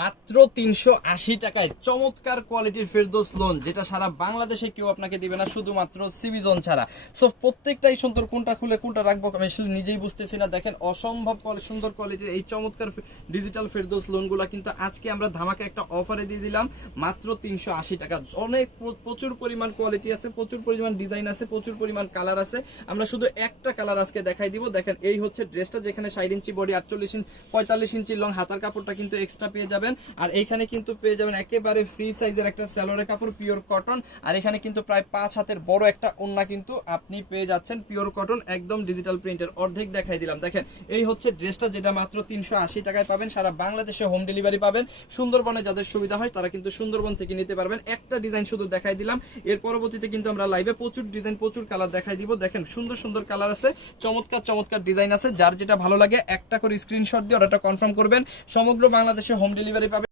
মাত্র 380 টাকায় চমৎকার কোয়ালিটির ফেরদৌস লোন, যেটা সারা বাংলাদেশে কেউ আপনাকে দিবে না, শুধুমাত্র সিবিজন ছাড়া। সো প্রত্যেকটাই সুন্দর, কোনটা খুলে কোনটা রাখবো আমি আসলে নিজেই বুঝতেছি না। দেখেন অসম্ভব সুন্দর কোয়ালিটির এই চমৎকার ডিজিটাল ফেরদৌস লোনগুলো কিন্তু আজকে আমরা ধামাকা একটা অফারে দিয়ে দিলাম মাত্র 380 টাকা। অনেক প্রচুর পরিমাণ কোয়ালিটি আছে, প্রচুর পরিমাণ ডিজাইন আছে, প্রচুর পরিমাণ কালার আছে। আমরা শুধু একটা কালার আজকে দেখাই দিব। দেখেন এই হচ্ছে ড্রেসটা, যেখানে 60 ইঞ্চি বডি, 48 ইঞ্চি 45 ইঞ্চি লং, হাতার কাপড়টা কিন্তু এক্সট্রা পেয়ে যাবেন। আর এইখানে কিন্তু পেয়ে যাবেন একেবারে ফ্রি সাইজের একটা সালোয়ারের কাপড়, পিওর কটন। আর এখানে কিন্তু প্রায় 5 হাতের বড় একটা ওন্না কিন্তু আপনি পেয়ে যাচ্ছেন, পিওর কটন, একদম ডিজিটাল প্রিন্টের। অর্ধেক দেখাই দিলাম। দেখেন এই হচ্ছে ড্রেসটা, যেটা মাত্র 380 টাকায় পাবেন। সারা বাংলাদেশে হোম ডেলিভারি পাবেন। সুন্দরবনে যাদের সুবিধা হয় তারা কিন্তু সুন্দরবন থেকে নিতে পারবেন। একটা ডিজাইন শুধু দেখাই দিলাম, এর পরবর্তীতে কিন্তু আমরা লাইভে প্রচুর ডিজাইন, প্রচুর কালার দেখাই দিব। দেখেন সুন্দর সুন্দর কালার আছে, চমৎকার চমৎকার ডিজাইন আছে। যার যেটা ভালো লাগে একটা করে স্ক্রিনশট দিয়ে অর্ডারটা কনফার্ম করবেন। সমগ্র বাংলাদেশে হোম ডেলিভারি পাবেন।